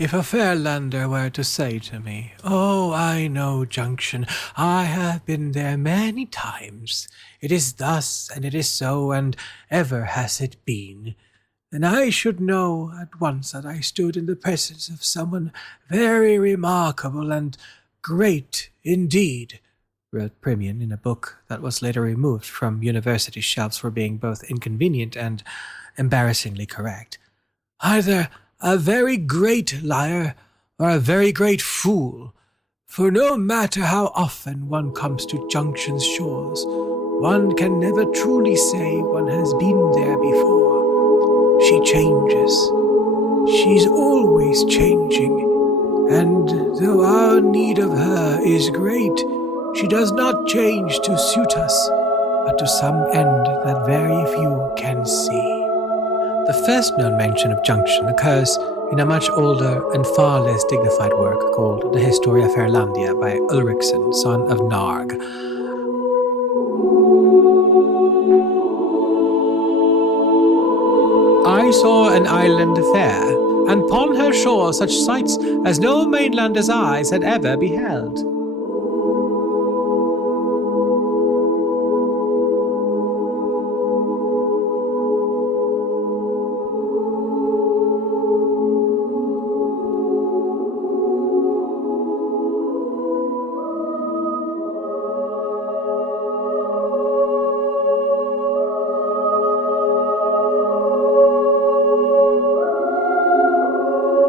If a Fairlander were to say to me, "Oh, I know Junction, I have been there many times. It is thus, and it is so, and ever has it been," then I should know at once that I stood in the presence of someone very remarkable and great indeed, wrote Primian in a book that was later removed from university shelves for being both inconvenient and embarrassingly correct. Either a very great liar or a very great fool, for no matter how often one comes to Junction's shores, one can never truly say one has been there before. She changes. She's always changing, and though our need of her is great, she does not change to suit us, but to some end that very few can see. The first known mention of Junction occurs in a much older and far less dignified work called The Historia Fairelandia by Ulrichsen, son of Narg. I saw an island fair, and upon her shore such sights as no mainlander's eyes had ever beheld.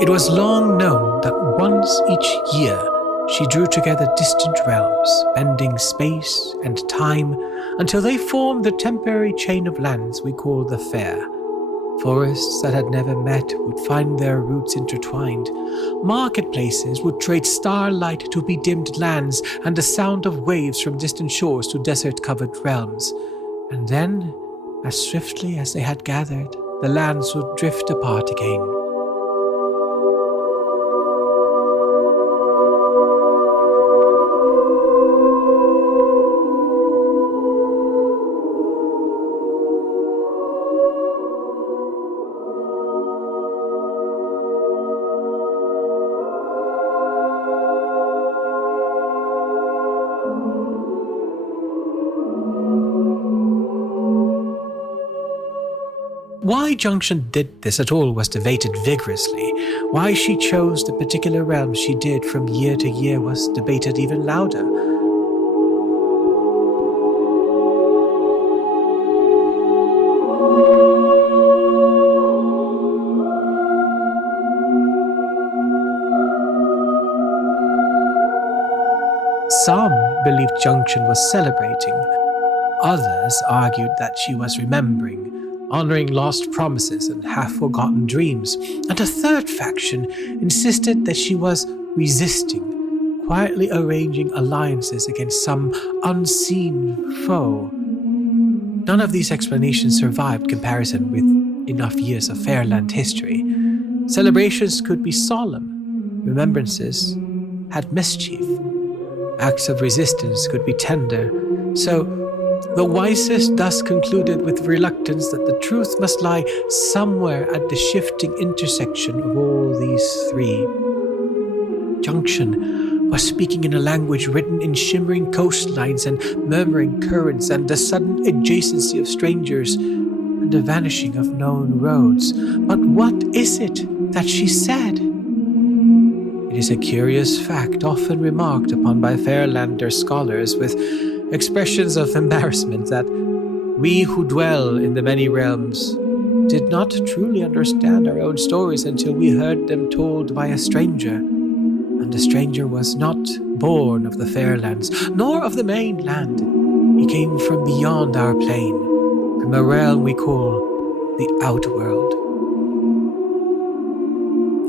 It was long known that once each year she drew together distant realms, bending space and time until they formed the temporary chain of lands we call the Fair. Forests that had never met would find their roots intertwined. Marketplaces would trade starlight to bedimmed lands and the sound of waves from distant shores to desert-covered realms. And then, as swiftly as they had gathered, the lands would drift apart again. Why Junction did this at all was debated vigorously. Why she chose the particular realms she did from year to year was debated even louder. Some believed Junction was celebrating. Others argued that she was remembering, honoring lost promises and half-forgotten dreams, and a third faction insisted that she was resisting, quietly arranging alliances against some unseen foe. None of these explanations survived comparison with enough years of Fairland history. Celebrations could be solemn, remembrances had mischief, acts of resistance could be tender, so the wisest thus concluded with reluctance that the truth must lie somewhere at the shifting intersection of all these three. Junction was speaking in a language written in shimmering coastlines and murmuring currents and the sudden adjacency of strangers and the vanishing of known roads. But what is it that she said? It is a curious fact often remarked upon by Fairlander scholars with expressions of embarrassment that we who dwell in the many realms did not truly understand our own stories until we heard them told by a stranger. And the stranger was not born of the Fairlands, nor of the mainland. He came from beyond our plane, from a realm we call the Outworld.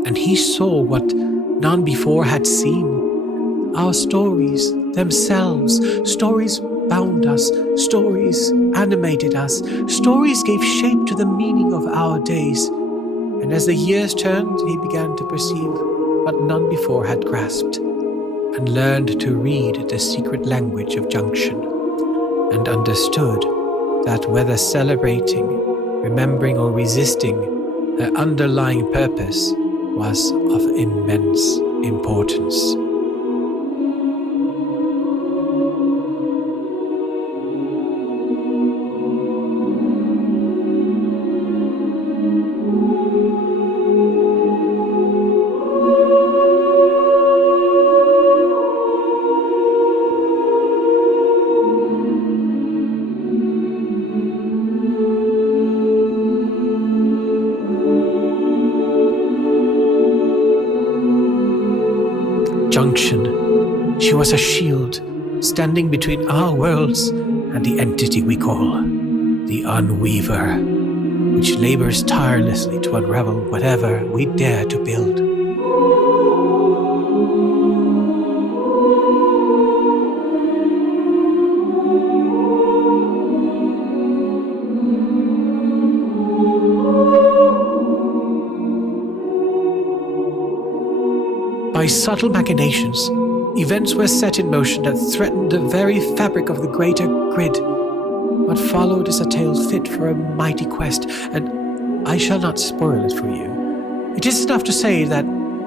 And he saw what none before had seen. Our stories themselves, stories bound us, stories animated us, stories gave shape to the meaning of our days. And as the years turned, he began to perceive what none before had grasped, and learned to read the secret language of Junction, and understood that whether celebrating, remembering, or resisting, her underlying purpose was of immense importance. Junction. She was a shield, standing between our worlds and the entity we call the Unweaver, which labors tirelessly to unravel whatever we dare to build. By subtle machinations, events were set in motion that threatened the very fabric of the greater grid. What followed is a tale fit for a mighty quest, and I shall not spoil it for you. It is enough to say that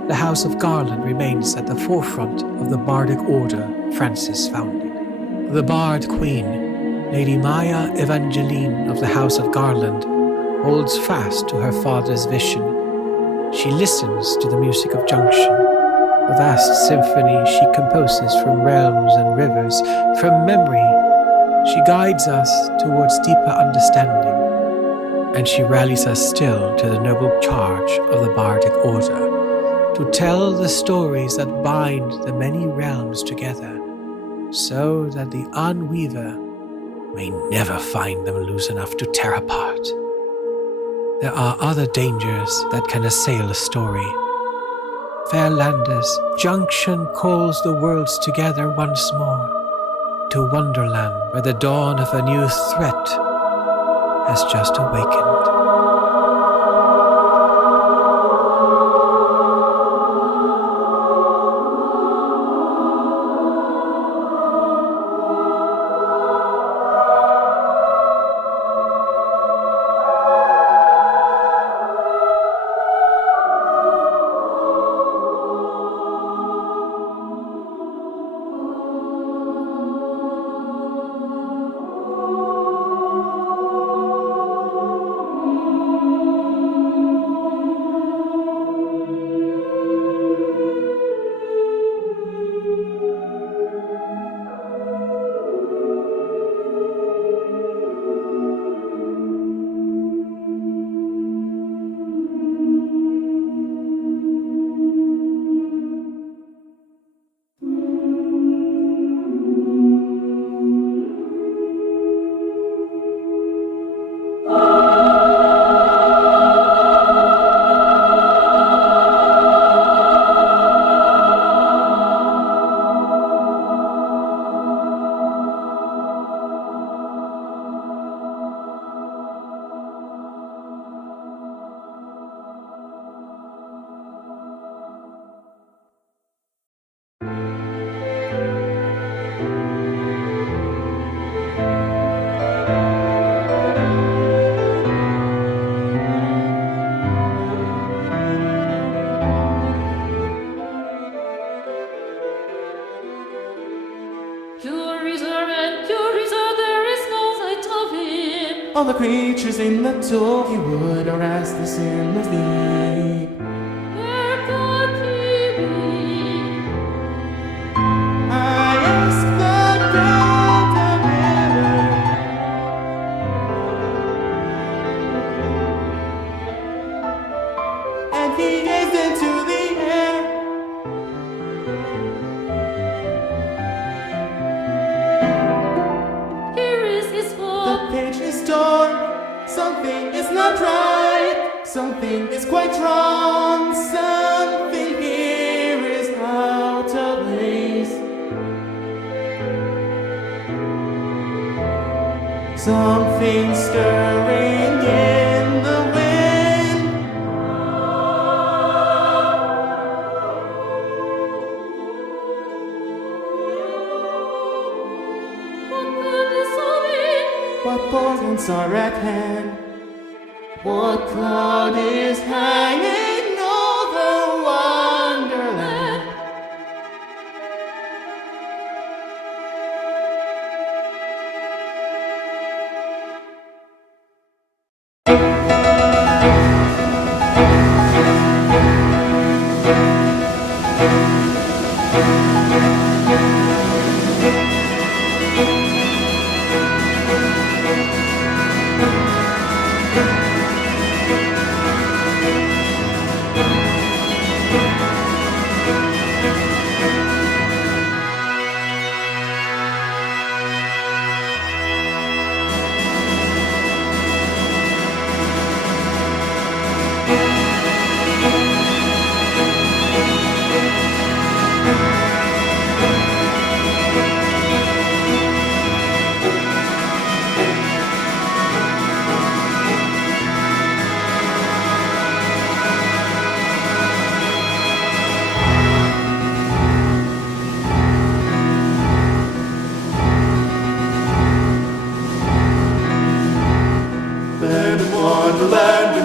the House of Garland remains at the forefront of the bardic order Francis founded. The Bard Queen, Lady Maya Evangeline of the House of Garland, holds fast to her father's vision. She listens to the music of Junction, a vast symphony she composes from realms and rivers, from memory. She guides us towards deeper understanding, and she rallies us still to the noble charge of the Bardic Order, to tell the stories that bind the many realms together, so that the Unweaver may never find them loose enough to tear apart. There are other dangers that can assail a story. Fairelanders, Junction calls the worlds together once more, to Wonderland, where the dawn of a new threat has just awakened. All the creatures in the door he would harass the sinless deep. Where could he be? I asked the God of heaven, and he gazed into the air. Here is his The hope. page is torn, something is not right, something is quite wrong, something here is out of place. Something stirring in the wind. What could this all mean? What portents are at hand? What cloud is hanging over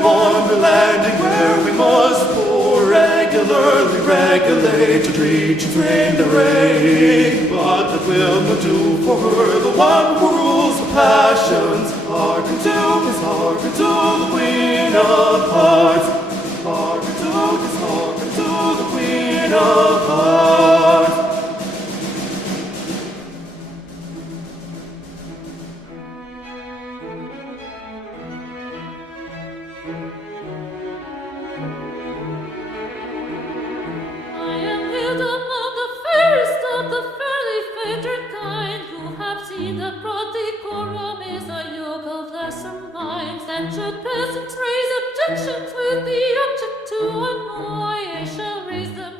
Wonderlanding, where we must more regularly regulate to treat and train the rain. But that will not do for her, the one who rules the passions. Hearken to the Queen of Hearts. Hearken to the Queen of Hearts. The broad decorum is a yoke of lesser minds, and should peasants raise objections with the object to annoy, I shall raise them.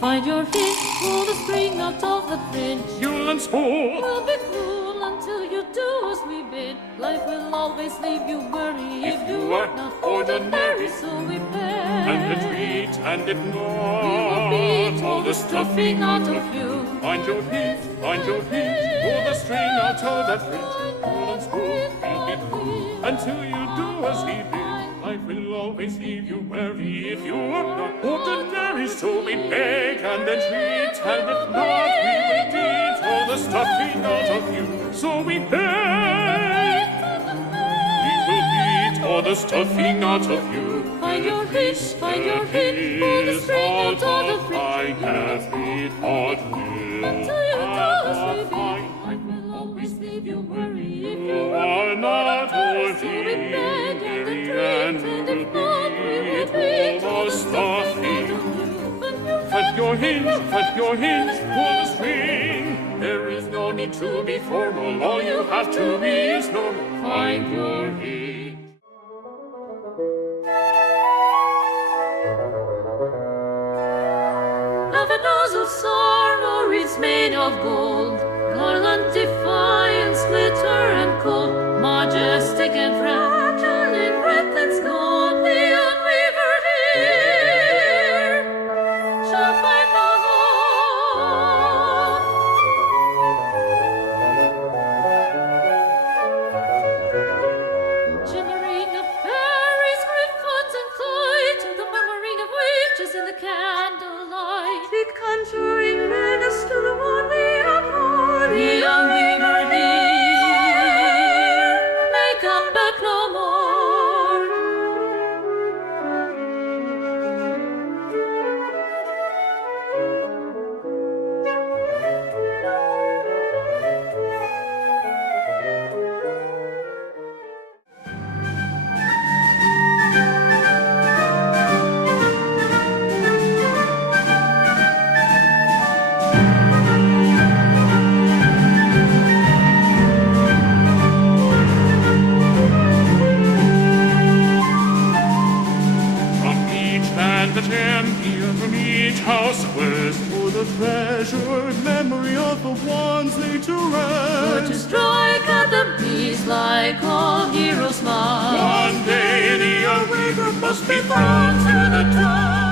Find your hint, pull the string out of the fringe. You'll and spool. We'll be cruel until you do as we bid. Life will always leave you worry if you are not ordinary, so we beg. And the treat, and if not, we will beat all the stuffing out of you. Find your hint, pull the string out of that fringe. Pull and spool, we'll be cruel until you do as he bid. Life will always leave you worry if you are not ordinary, so we beg and entreat, and if not, we will beat all the stuffing out of you. So we beg, we will beat all the stuffing out of you. Find your hint, pull the string out of the fringe. I have been hot will. Until you do as we bid. Life will always leave you worry if you are not ordinary, so we beg and entreat, and if not, we will beat all the stuffing out of you. Cut your hinge, pull the string. There is no need to be formal, all you have to be is normal. Find your hinge. Have a nose of sorrow, wreaths made of gold, garland defiance, glitter and cold, majestic and fragile in breath and scope, the Unweaver here shall find no home. Shimmering of fairies, griffons and kite, and the murmuring of witches in the candlelight, sweet conjuring menace to the one we abhor, the Unweaver here may come back no more. From each land the champion, from each house west, For the treasured memory of the ones laid to For to rest. strike at the beast like all heroes must. one day the Unweaver must be thrown to the top.